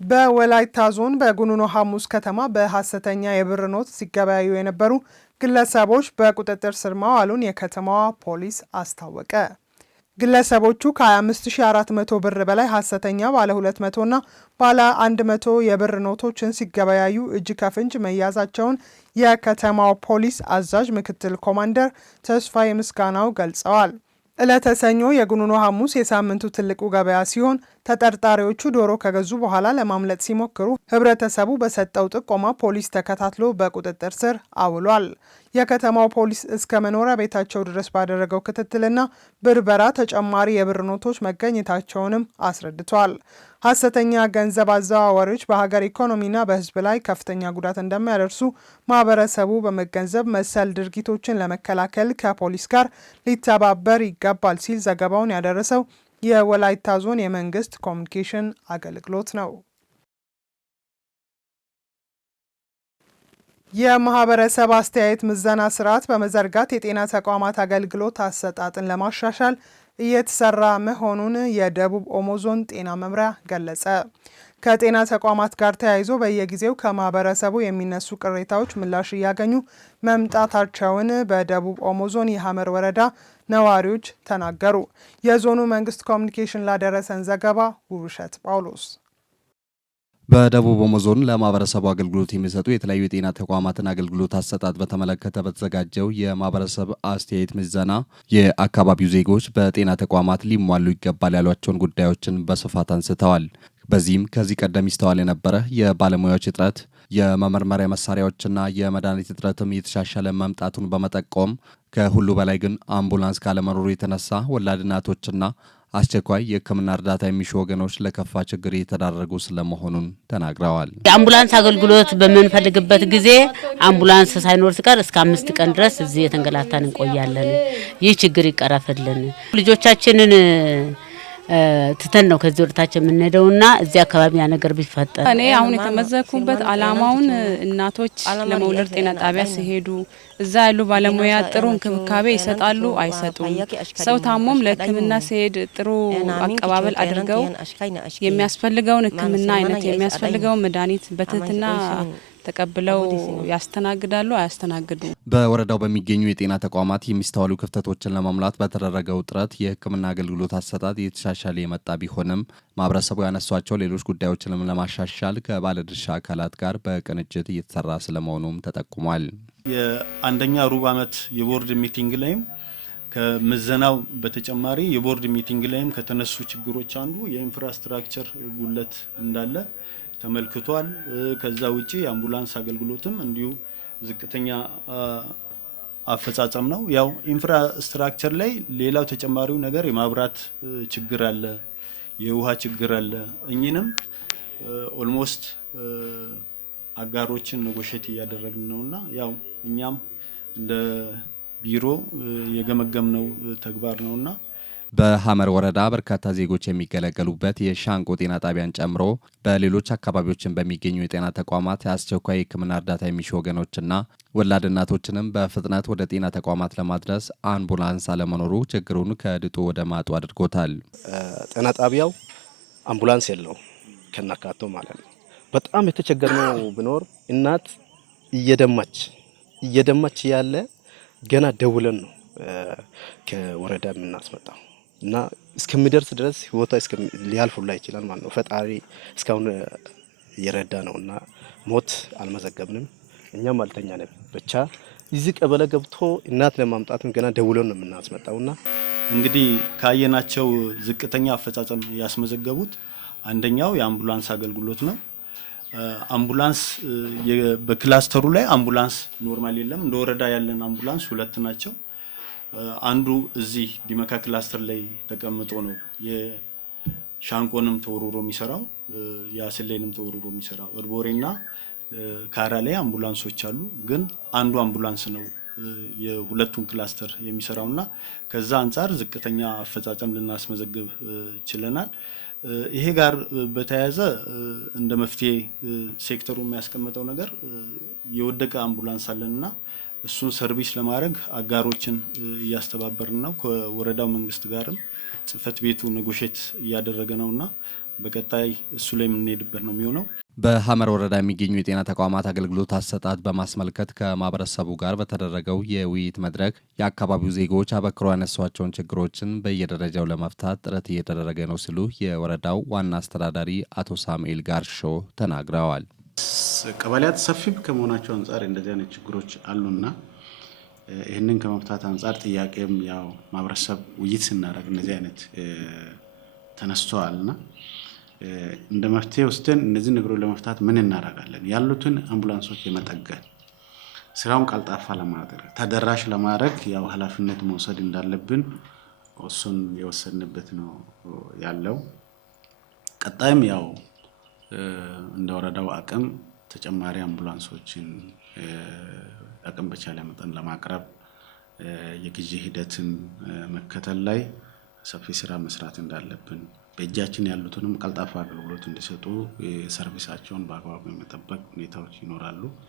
በወላይታ ዞን በጉኑኖ ሐሙስ ከተማ በሐሰተኛ የብር ኖት ሲገበያዩ የነበሩ ግለሰቦች በቁጥጥር ስር መዋሉን የከተማዋ ፖሊስ አስታወቀ። ግለሰቦቹ ከ25400 ብር በላይ ሐሰተኛ ባለ 200 እና ባለ 100 የብር ኖቶችን ሲገበያዩ እጅ ከፍንጅ መያዛቸውን የከተማው ፖሊስ አዛዥ ምክትል ኮማንደር ተስፋዬ ምስጋናው ገልጸዋል። ዕለተ ሰኞ የጉኑኖ ሐሙስ የሳምንቱ ትልቁ ገበያ ሲሆን ተጠርጣሪዎቹ ዶሮ ከገዙ በኋላ ለማምለጥ ሲሞክሩ ህብረተሰቡ በሰጠው ጥቆማ ፖሊስ ተከታትሎ በቁጥጥር ስር አውሏል። የከተማው ፖሊስ እስከ መኖሪያ ቤታቸው ድረስ ባደረገው ክትትልና ብርበራ ተጨማሪ የብር ኖቶች መገኘታቸውንም አስረድቷል። ሐሰተኛ ገንዘብ አዘዋዋሪዎች በሀገር ኢኮኖሚና በህዝብ ላይ ከፍተኛ ጉዳት እንደሚያደርሱ ማህበረሰቡ በመገንዘብ መሰል ድርጊቶችን ለመከላከል ከፖሊስ ጋር ሊተባበር ይገባል ሲል ዘገባውን ያደረሰው የወላይታ ዞን የመንግስት ኮሚኒኬሽን አገልግሎት ነው። የማህበረሰብ አስተያየት ምዘና ስርዓት በመዘርጋት የጤና ተቋማት አገልግሎት አሰጣጥን ለማሻሻል እየተሰራ መሆኑን የደቡብ ኦሞ ዞን ጤና መምሪያ ገለጸ። ከጤና ተቋማት ጋር ተያይዞ በየጊዜው ከማህበረሰቡ የሚነሱ ቅሬታዎች ምላሽ እያገኙ መምጣታቸውን በደቡብ ኦሞ ዞን የሐመር ወረዳ ነዋሪዎች ተናገሩ። የዞኑ መንግስት ኮሚኒኬሽን ላደረሰን ዘገባ ውብሸት ጳውሎስ። በደቡብ ኦሞ ዞን ለማህበረሰቡ አገልግሎት የሚሰጡ የተለያዩ የጤና ተቋማትን አገልግሎት አሰጣጥ በተመለከተ በተዘጋጀው የማህበረሰብ አስተያየት ምዘና የአካባቢው ዜጎች በጤና ተቋማት ሊሟሉ ይገባል ያሏቸውን ጉዳዮችን በስፋት አንስተዋል። በዚህም ከዚህ ቀደም ይስተዋል የነበረ የባለሙያዎች እጥረት፣ የመመርመሪያ መሳሪያዎችና የመድኃኒት እጥረትም የተሻሻለ መምጣቱን በመጠቆም ከሁሉ በላይ ግን አምቡላንስ ካለመኖሩ የተነሳ ወላድ እናቶችና አስቸኳይ የሕክምና እርዳታ የሚሹ ወገኖች ለከፋ ችግር እየተዳረጉ ስለመሆኑን ተናግረዋል። የአምቡላንስ አገልግሎት በምንፈልግበት ጊዜ አምቡላንስ ሳይኖር ሲቀር እስከ 5 ቀን ድረስ እዚህ የተንገላታን እንቆያለን። ይህ ችግር ይቀረፍልን። ልጆቻችንን ትተን ነው ከዚህ ወደታች የምንሄደውና እዚህ አካባቢ ያ ነገር ቢፈጠር እኔ አሁን የተመዘኩበት አላማውን እናቶች ለመውለድ ጤና ጣቢያ ሲሄዱ እዛ ያሉ ባለሙያ ጥሩ እንክብካቤ ይሰጣሉ አይሰጡም። ሰው ታሞም ለሕክምና ሲሄድ ጥሩ አቀባበል አድርገው የሚያስፈልገውን ሕክምና አይነት የሚያስፈልገውን መድኃኒት በትህትና ተቀብለው ያስተናግዳሉ አያስተናግዱም። በወረዳው በሚገኙ የጤና ተቋማት የሚስተዋሉ ክፍተቶችን ለመሙላት በተደረገው ጥረት የሕክምና አገልግሎት አሰጣጥ እየተሻሻለ የመጣ ቢሆንም ማህበረሰቡ ያነሷቸው ሌሎች ጉዳዮችንም ለማሻሻል ከባለድርሻ አካላት ጋር በቅንጅት እየተሰራ ስለመሆኑም ተጠቁሟል። የአንደኛ ሩብ ዓመት የቦርድ ሚቲንግ ላይም ከምዘናው በተጨማሪ የቦርድ ሚቲንግ ላይም ከተነሱ ችግሮች አንዱ የኢንፍራስትራክቸር ጉድለት እንዳለ ተመልክቷል። ከዛ ውጪ የአምቡላንስ አገልግሎትም እንዲሁ ዝቅተኛ አፈጻጸም ነው። ያው ኢንፍራስትራክቸር ላይ ሌላው ተጨማሪው ነገር የማብራት ችግር አለ፣ የውሃ ችግር አለ። እኚህንም ኦልሞስት አጋሮችን ኔጎሼት እያደረግን ነውና ያው እኛም እንደ ቢሮ የገመገምነው ተግባር ነውና በሐመር ወረዳ በርካታ ዜጎች የሚገለገሉበት የሻንቆ ጤና ጣቢያን ጨምሮ በሌሎች አካባቢዎችን በሚገኙ የጤና ተቋማት የአስቸኳይ ሕክምና እርዳታ የሚሹ ወገኖችና ወላድ እናቶችንም በፍጥነት ወደ ጤና ተቋማት ለማድረስ አምቡላንስ አለመኖሩ ችግሩን ከድጡ ወደ ማጡ አድርጎታል። ጤና ጣቢያው አምቡላንስ የለውም ከናካቶ ማለት ነው። በጣም የተቸገርነው ቢኖር እናት እየደማች ያለ ገና ደውለን ነው ከወረዳ የምናስመጣው እና እስከሚደርስ ድረስ ህይወቷ ሊያልፉላ ይችላል ማለት ነው። ፈጣሪ እስካሁን እየረዳ ነውና ሞት አልመዘገብንም፣ እኛም አልተኛንም። ብቻ እዚህ ቀበሌ ገብቶ እናት ለማምጣትም ገና ደውለን ነው የምናስመጣውና እንግዲህ ካየናቸው ዝቅተኛ አፈጻጸም ያስመዘገቡት አንደኛው የአምቡላንስ አገልግሎት ነው። አምቡላንስ በክላስተሩ ላይ አምቡላንስ ኖርማል የለም። እንደ ወረዳ ያለን አምቡላንስ 2 ናቸው። አንዱ እዚህ ዲመካ ክላስተር ላይ ተቀምጦ ነው የሻንቆንም ተወርውሮ የሚሰራው ያስሌንም ተወርውሮ የሚሰራው። እርቦሬና ካራ ላይ አምቡላንሶች አሉ፣ ግን አንዱ አምቡላንስ ነው የሁለቱን ክላስተር የሚሰራውና ከዛ አንፃር ዝቅተኛ አፈጻጸም ልናስመዘግብ ችለናል። ይሄ ጋር በተያያዘ እንደ መፍትሄ ሴክተሩ የሚያስቀምጠው ነገር የወደቀ አምቡላንስ አለንና እሱን ሰርቪስ ለማድረግ አጋሮችን እያስተባበርን ነው። ከወረዳው መንግስት ጋርም ጽህፈት ቤቱ ኔጎሼት እያደረገ ነውና በቀጣይ እሱ ላይ የምንሄድበት ነው የሚሆነው። በሐመር ወረዳ የሚገኙ የጤና ተቋማት አገልግሎት አሰጣጥ በማስመልከት ከማህበረሰቡ ጋር በተደረገው የውይይት መድረክ የአካባቢው ዜጎች አበክሮ ያነሷቸውን ችግሮችን በየደረጃው ለመፍታት ጥረት እየተደረገ ነው ሲሉ የወረዳው ዋና አስተዳዳሪ አቶ ሳሙኤል ጋርሾ ተናግረዋል። ቀበሌያት ሰፊ ከመሆናቸው አንጻር እንደዚህ አይነት ችግሮች አሉና ይህንን ከመፍታት አንጻር ጥያቄም ያው ማህበረሰብ ውይይት ስናደርግ እንደዚህ አይነት ተነስተዋልና እንደ መፍትሄ ወስደን እነዚህ ነገሮች ለመፍታት ምን እናደርጋለን ያሉትን አምቡላንሶች የመጠገን ስራውን ቀልጣፋ ለማድረግ ተደራሽ ለማድረግ ያው ኃላፊነት መውሰድ እንዳለብን እሱን የወሰንበት ነው ያለው። ቀጣይም ያው እንደ ወረዳው አቅም ተጨማሪ አምቡላንሶችን አቅም በቻለ መጠን ለማቅረብ የግዢ ሂደትን መከተል ላይ ሰፊ ስራ መስራት እንዳለብን በእጃችን ያሉትንም ቀልጣፋ አገልግሎት እንዲሰጡ ሰርቪሳቸውን በአግባቡ የመጠበቅ ሁኔታዎች ይኖራሉ።